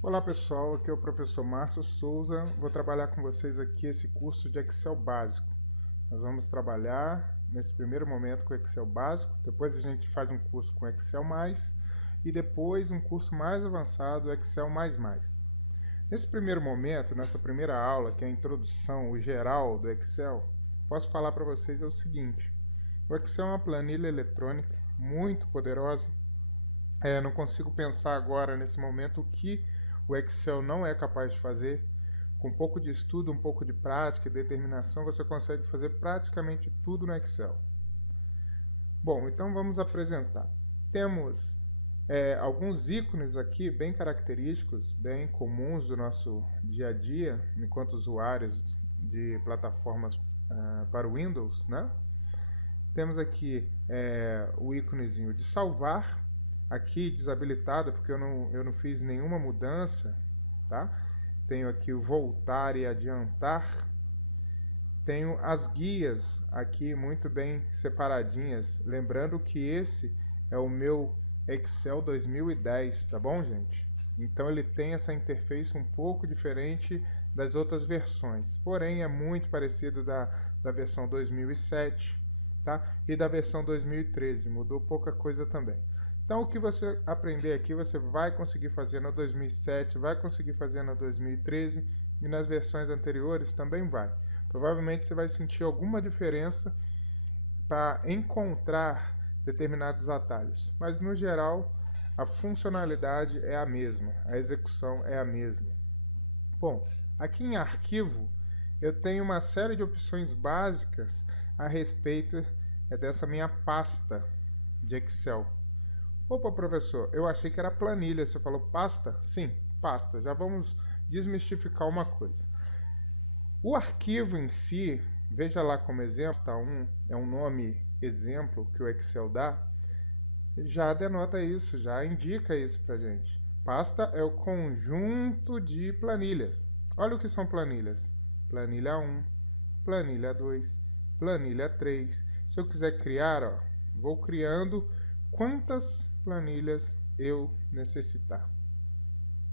Olá pessoal, aqui é o professor Márcio Souza. Vou trabalhar com vocês aqui esse curso de Excel básico. Nós vamos trabalhar nesse primeiro momento com Excel básico, depois a gente faz um curso com Excel+, e depois um curso mais avançado, Excel++. Nesse primeiro momento, nessa primeira aula, que é a introdução, o geral do Excel, posso falar para vocês o seguinte: o Excel é uma planilha eletrônica muito poderosa. Não consigo pensar agora, nesse momento, o que o Excel não é capaz de fazer. Com um pouco de estudo, um pouco de prática e determinação, você consegue fazer praticamente tudo no Excel. Bom, então vamos apresentar. Temos alguns ícones aqui bem característicos, bem comuns do nosso dia a dia, enquanto usuários de plataformas para o Windows, né? Temos aqui o íconezinho de salvar, aqui desabilitado porque eu não fiz nenhuma mudança, tá? Tenho aqui o voltar e adiantar. Tenho as guias aqui muito bem separadinhas, lembrando que esse é o meu Excel 2010, tá bom, gente? Então ele tem essa interface um pouco diferente das outras versões, porém é muito parecido da versão 2007, tá? E da versão 2013, mudou pouca coisa também. Então o que você aprender aqui você vai conseguir fazer na 2007, vai conseguir fazer na 2013 e nas versões anteriores também vai. Provavelmente você vai sentir alguma diferença para encontrar determinados atalhos, mas no geral a funcionalidade é a mesma, a execução é a mesma. Bom, aqui em arquivo eu tenho uma série de opções básicas a respeito dessa minha pasta de Excel. Opa, professor, eu achei que era planilha, você falou pasta? Sim, pasta. Já vamos desmistificar uma coisa. O arquivo em si, veja lá como exemplo, pasta 1 é um nome exemplo que o Excel dá, já denota isso, já indica isso pra gente. Pasta é o conjunto de planilhas. Olha o que são planilhas. Planilha 1, planilha 2, planilha 3. Se eu quiser criar, ó, vou criando quantas planilhas eu necessitar,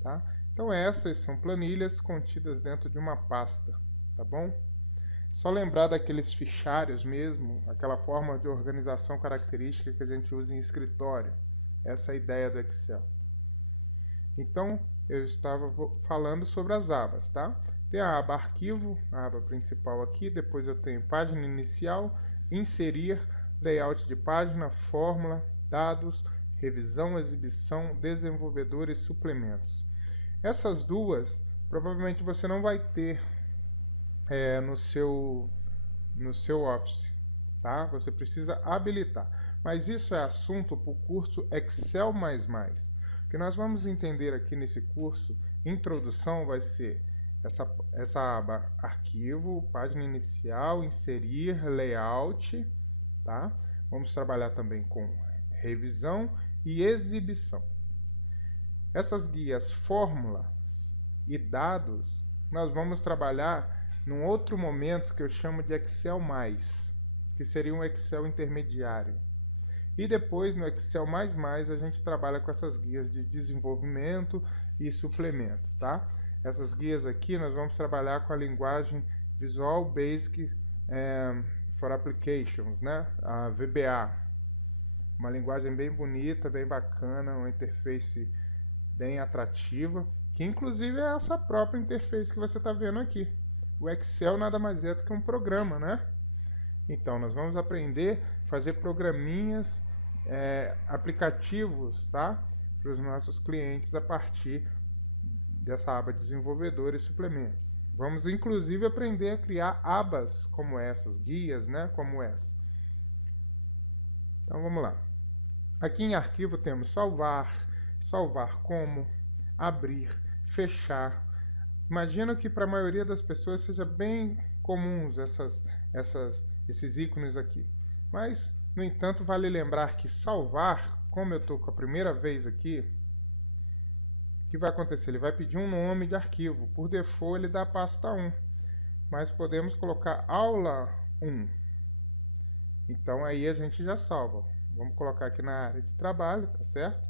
tá? Então essas são planilhas contidas dentro de uma pasta, tá bom? Só lembrar daqueles fichários mesmo, aquela forma de organização característica que a gente usa em escritório. Essa é a ideia do Excel. Então, eu estava falando sobre as abas, tá? Tem a aba arquivo, a aba principal aqui, depois eu tenho página inicial, inserir, layout de página, fórmula, dados, revisão, exibição, desenvolvedor e suplementos. Essas duas, provavelmente você não vai ter no seu Office, tá? Você precisa habilitar. Mas isso é assunto para o curso Excel++. O que nós vamos entender aqui nesse curso, introdução, vai ser essa aba arquivo, página inicial, inserir, layout, tá? Vamos trabalhar também com revisão e exibição. Essas guias, fórmulas e dados, nós vamos trabalhar num outro momento que eu chamo de Excel+, que seria um Excel intermediário. E depois no Excel++ a gente trabalha com essas guias de desenvolvimento e suplemento, tá? Essas guias aqui nós vamos trabalhar com a linguagem Visual Basic for Applications, né? A VBA. Uma linguagem bem bonita, bem bacana, uma interface bem atrativa, que inclusive é essa própria interface que você está vendo aqui. O Excel nada mais é do que um programa, né? Então, nós vamos aprender a fazer programinhas, aplicativos, tá? Para os nossos clientes a partir dessa aba desenvolvedor e suplementos. Vamos, inclusive, aprender a criar abas como essas, guias, né? Como essa. Então, vamos lá. Aqui em arquivo temos salvar, salvar como, abrir, fechar. Imagino que para a maioria das pessoas seja bem comuns esses ícones aqui. Mas, no entanto, vale lembrar que salvar, como eu estou com a primeira vez aqui, o que vai acontecer? Ele vai pedir um nome de arquivo. Por default, ele dá a pasta 1. Mas podemos colocar aula 1. Então, aí a gente já salva. Vamos colocar aqui na área de trabalho, tá certo?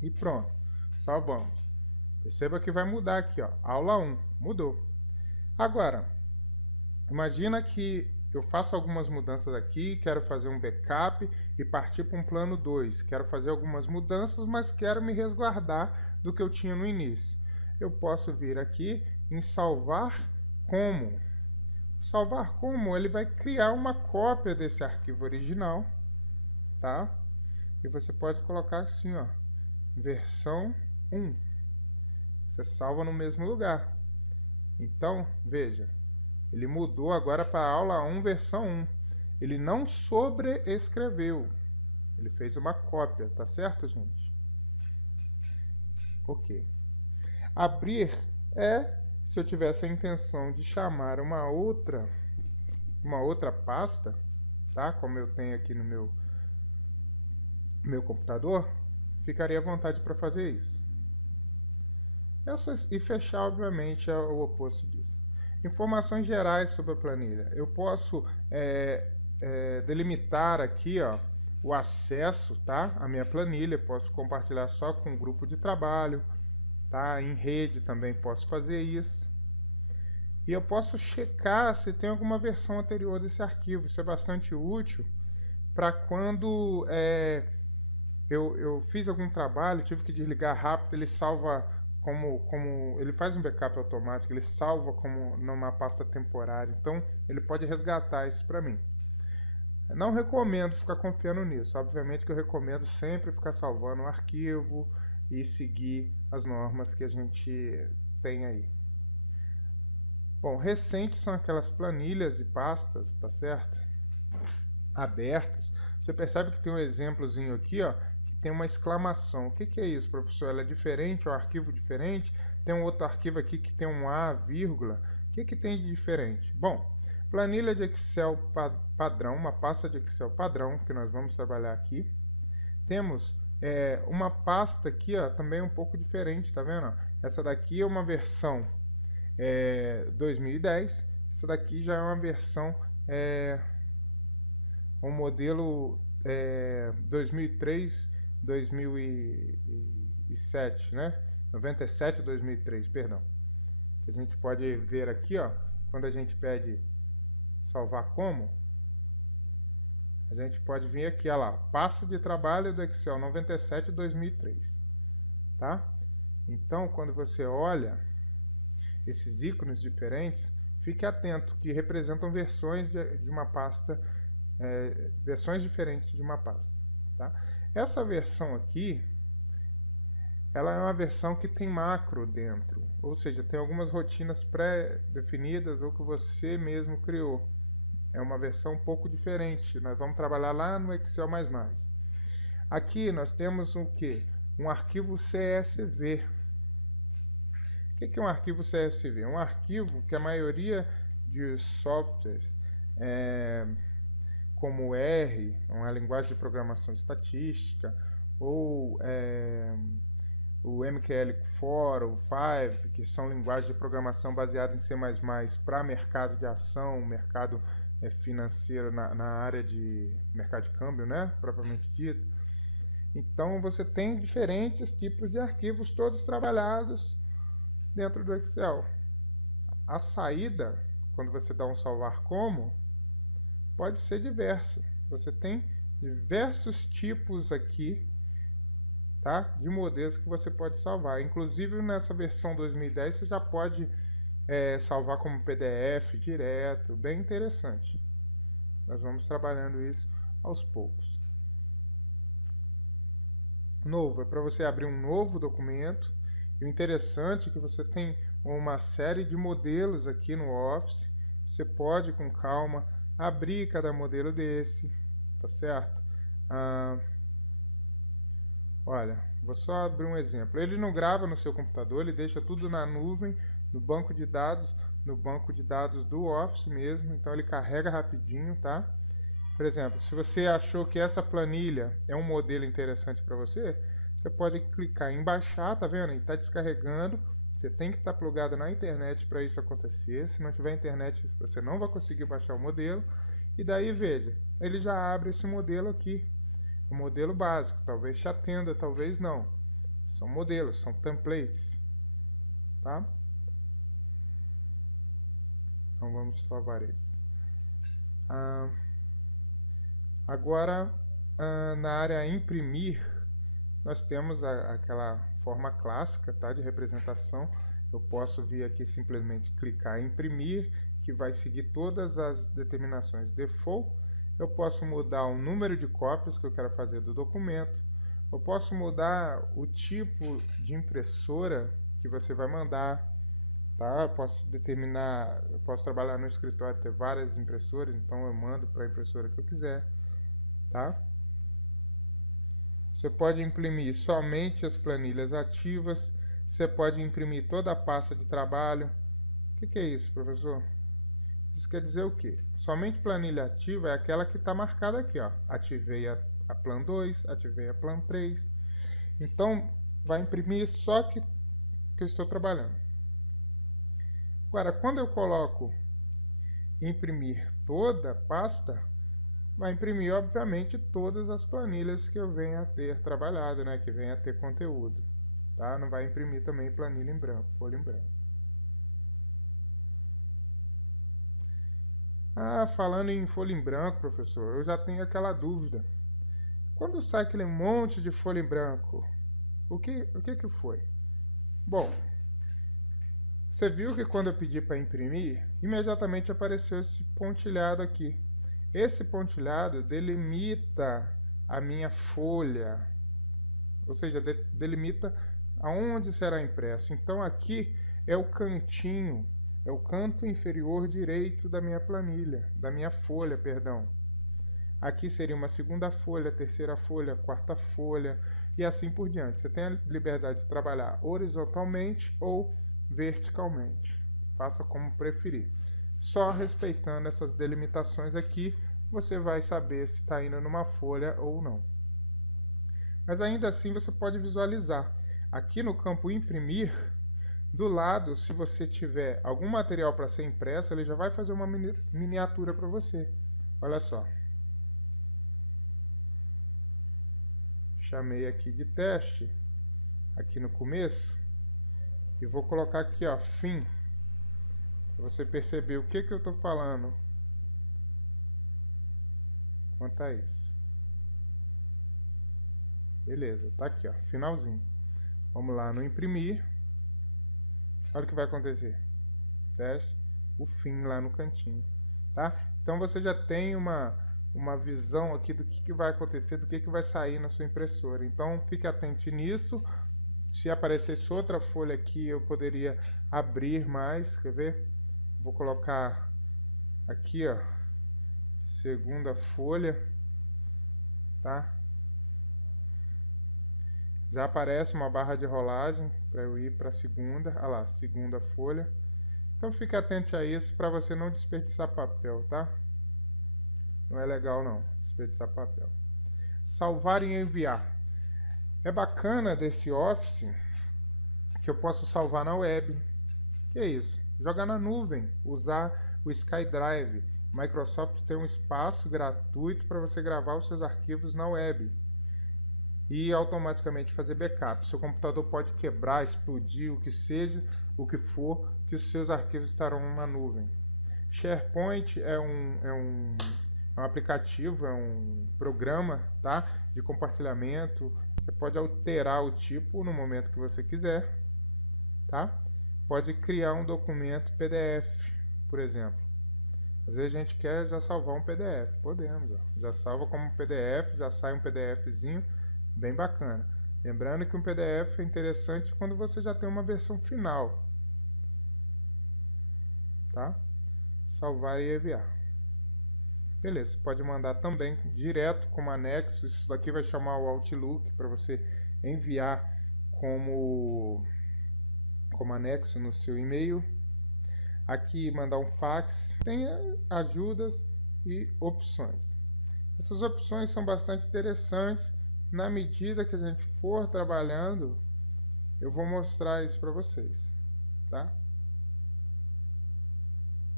E pronto, salvamos. Perceba que vai mudar aqui, ó, aula 1, mudou. Agora, imagina que eu faço algumas mudanças aqui, quero fazer um backup e partir para um plano 2. Quero fazer algumas mudanças, mas quero me resguardar do que eu tinha no início. Eu posso vir aqui em salvar como. Salvar como, ele vai criar uma cópia desse arquivo original, tá? E você pode colocar assim, ó, versão 1. Você salva no mesmo lugar. Então, veja, ele mudou agora para a aula 1, versão 1. Ele não sobreescreveu. Ele fez uma cópia, tá certo, gente? Ok. Abrir é se eu tivesse a intenção de chamar uma outra pasta, tá? Como eu tenho aqui no meu computador, ficaria à vontade para fazer isso. E fechar, obviamente, é o oposto disso. Informações gerais sobre a planilha. Eu posso delimitar aqui, ó, o acesso, tá, à minha planilha. Posso compartilhar só com o grupo de trabalho, tá? Em rede também posso fazer isso. E eu posso checar se tem alguma versão anterior desse arquivo. Isso é bastante útil para quando eu fiz algum trabalho, tive que desligar rápido, ele salva como ele faz um backup automático, ele salva como numa pasta temporária. Então, ele pode resgatar isso para mim. Não recomendo ficar confiando nisso. Obviamente que eu recomendo sempre ficar salvando o arquivo e seguir as normas que a gente tem aí. Bom, recentes são aquelas planilhas e pastas, tá certo? Abertas. Você percebe que tem um exemplozinho aqui, ó, que tem uma exclamação. O que é isso, professor? Ela é diferente, é um arquivo diferente? Tem um outro arquivo aqui que tem um A, vírgula. O que tem de diferente? Bom, planilha de Excel padrão, uma pasta de Excel padrão, que nós vamos trabalhar aqui. Temos uma pasta aqui, ó, também um pouco diferente, tá vendo? Essa daqui é uma versão 2010, essa daqui já é uma versão um modelo 2003, 2007, né? 97, 2003, perdão. Que a gente pode ver aqui, ó, quando a gente pede salvar como, a gente pode vir aqui, ó lá, pasta de trabalho do Excel 97, 2003, tá? Então, quando você olha esses ícones diferentes, fique atento que representam versões de uma pasta, versões diferentes de uma pasta, tá? Essa versão aqui, ela é uma versão que tem macro dentro, ou seja, tem algumas rotinas pré-definidas ou que você mesmo criou. É uma versão um pouco diferente, nós vamos trabalhar lá no Excel++. Aqui nós temos o quê? Um arquivo CSV. O que é um arquivo CSV? É um arquivo que a maioria de softwares, como R, uma linguagem de programação estatística, ou o MQL4, o 5, que são linguagens de programação baseadas em C++ para mercado de ação, mercado financeiro na área de mercado de câmbio, né, propriamente dito. Então, você tem diferentes tipos de arquivos, todos trabalhados dentro do Excel. A saída, quando você dá um salvar como, pode ser diversa. Você tem diversos tipos aqui, tá, de modelos que você pode salvar. Inclusive, nessa versão 2010, você já pode salvar como PDF direto. Bem interessante. Nós vamos trabalhando isso aos poucos. Novo é para você abrir um novo documento. E o interessante é que você tem uma série de modelos aqui no Office. Você pode, com calma, abrir cada modelo desse, tá certo? Olha, vou só abrir um exemplo. Ele não grava no seu computador, ele deixa tudo na nuvem, no banco de dados do Office mesmo. Então ele carrega rapidinho, tá? Por exemplo, se você achou que essa planilha é um modelo interessante para você, você pode clicar em baixar, tá vendo? E está descarregando. Você tem que estar plugado na internet para isso acontecer. Se não tiver internet, você não vai conseguir baixar o modelo. E daí, veja, ele já abre esse modelo aqui. O modelo básico. Talvez te atenda, talvez não. São modelos, são templates. tá? Então vamos salvar esse. Agora, na área imprimir, nós temos aquela forma clássica, tá, de representação. Eu posso vir aqui simplesmente clicar em imprimir, que vai seguir todas as determinações default. Eu posso mudar o número de cópias que eu quero fazer do documento. Eu posso mudar o tipo de impressora que você vai mandar, tá? Eu posso determinar, eu posso trabalhar no escritório, ter várias impressoras, então eu mando para a impressora que eu quiser, tá? Você pode imprimir somente as planilhas ativas, você pode imprimir toda a pasta de trabalho. O que é isso, professor? Isso quer dizer o quê? Somente planilha ativa é aquela que está marcada aqui, ó. Ativei a Plan 2, ativei a Plan 3. Então, vai imprimir só que eu estou trabalhando. Agora, quando eu coloco imprimir toda a pasta, vai imprimir, obviamente, todas as planilhas que eu venha a ter trabalhado, né? Que venha a ter conteúdo, tá? Não vai imprimir também planilha em branco, folha em branco. Falando em folha em branco, professor, eu já tenho aquela dúvida. Quando sai aquele monte de folha em branco, o que foi? Bom, você viu que quando eu pedi para imprimir, imediatamente apareceu esse pontilhado aqui. Esse pontilhado delimita a minha folha, ou seja, delimita aonde será impresso. Então aqui é o cantinho, é o canto inferior direito da minha planilha, da minha folha, perdão. Aqui seria uma segunda folha, terceira folha, quarta folha e assim por diante. Você tem a liberdade de trabalhar horizontalmente ou verticalmente. Faça como preferir. Só respeitando essas delimitações aqui, você vai saber se está indo numa folha ou não. Mas ainda assim você pode visualizar. Aqui no campo imprimir, do lado, se você tiver algum material para ser impresso, ele já vai fazer uma miniatura para você. Olha só. Chamei aqui de teste, aqui no começo, e vou colocar aqui, ó, fim, para você perceber o que eu estou falando quanto a isso. Beleza, tá aqui, ó, finalzinho. Vamos lá no imprimir. Olha o que vai acontecer. Teste, o fim lá no cantinho, tá? Então você já tem uma visão aqui do que vai acontecer, do que vai sair na sua impressora. Então fique atento nisso. Se aparecesse outra folha aqui, eu poderia abrir mais, quer ver? Vou colocar aqui, ó, segunda folha, tá? Já aparece uma barra de rolagem para eu ir para a segunda, olha lá, segunda folha. Então fique atento a isso para você não desperdiçar papel, tá? Não é legal não, desperdiçar papel. Salvar e enviar. É bacana desse Office que eu posso salvar na web. Que é isso? Jogar na nuvem, usar o SkyDrive. Microsoft tem um espaço gratuito para você gravar os seus arquivos na web e automaticamente fazer backup. Seu computador pode quebrar, explodir, o que seja, o que for, que os seus arquivos estarão na nuvem. SharePoint é um aplicativo, é um programa, tá, de compartilhamento. Você pode alterar o tipo no momento que você quiser, tá? Pode criar um documento PDF, por exemplo. Às vezes a gente quer já salvar um PDF, podemos, ó. Já salva como PDF, já sai um PDFzinho bem bacana. Lembrando que um PDF é interessante quando você já tem uma versão final, tá? Salvar e enviar. Beleza, pode mandar também direto como anexo. Isso daqui vai chamar o Outlook para você enviar como anexo no seu e-mail. Aqui mandar um fax. Tem ajudas e opções. Essas opções são bastante interessantes. Na medida que a gente for trabalhando, eu vou mostrar isso para vocês, tá?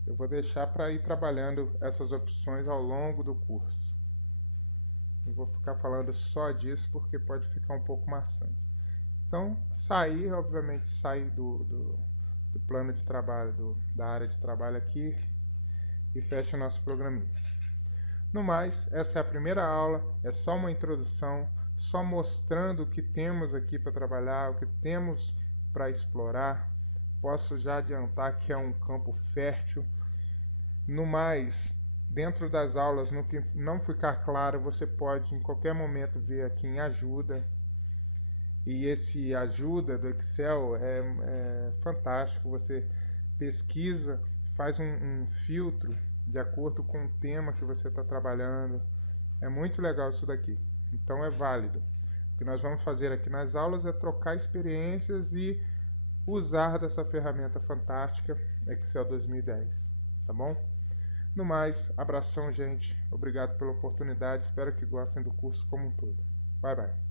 Eu vou deixar para ir trabalhando essas opções ao longo do curso. Não vou ficar falando só disso porque pode ficar um pouco maçante. Então, sair, obviamente, sair do plano de trabalho, da área de trabalho aqui e fecha o nosso programinha. No mais, essa é a primeira aula, é só uma introdução, só mostrando o que temos aqui para trabalhar, o que temos para explorar. Posso já adiantar que é um campo fértil. No mais, dentro das aulas, no que não ficar claro, você pode em qualquer momento ver aqui em ajuda. E esse ajuda do Excel é fantástico. Você pesquisa, faz um filtro de acordo com o tema que você está trabalhando. É muito legal isso daqui. Então é válido. O que nós vamos fazer aqui nas aulas é trocar experiências e usar dessa ferramenta fantástica Excel 2010, tá bom? No mais, abração, gente. Obrigado pela oportunidade. Espero que gostem do curso como um todo. Bye, bye.